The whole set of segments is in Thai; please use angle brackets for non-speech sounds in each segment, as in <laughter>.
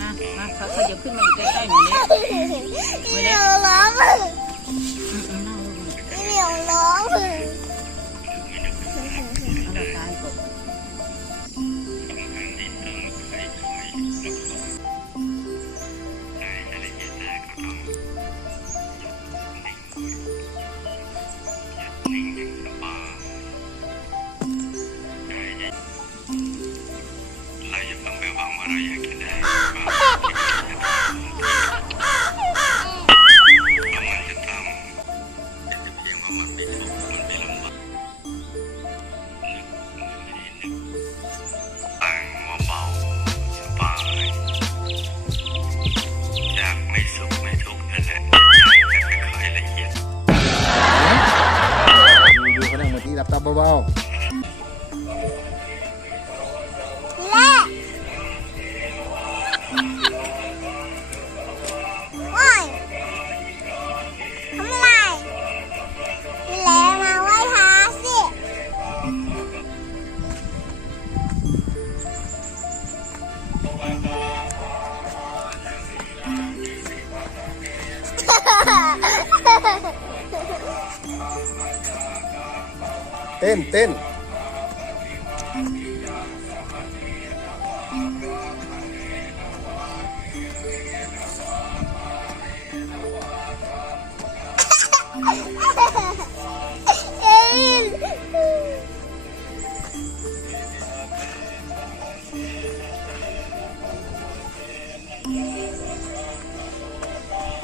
มามาเขาขยับขึ้นมาอยู่ใกล้ๆหนูเล็กหนูเล็กร้องเหนียวร้องหนึ่งสอง Tá bom. Ten, ten. <laughs>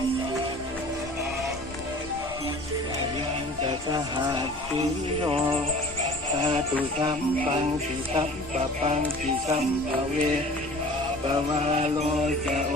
Thank you. สหัสสีโนสาธุสัมปังสิสัมปปังสิสัมปเวปะวาโลจะโอ